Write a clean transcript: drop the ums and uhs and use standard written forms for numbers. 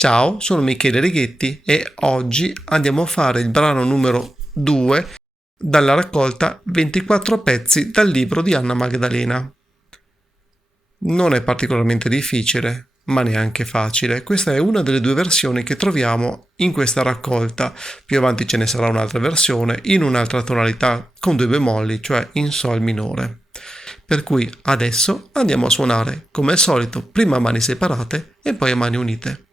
Ciao, sono Michele Righetti e oggi andiamo a fare il brano numero 2 dalla raccolta 24 pezzi dal libro di Anna Magdalena. Non è particolarmente difficile, ma neanche facile. Questa è una delle due versioni che troviamo in questa raccolta. Più avanti ce ne sarà un'altra versione in un'altra tonalità con due bemolli, cioè in sol minore. Per cui adesso andiamo a suonare come al solito, prima a mani separate e poi a mani unite.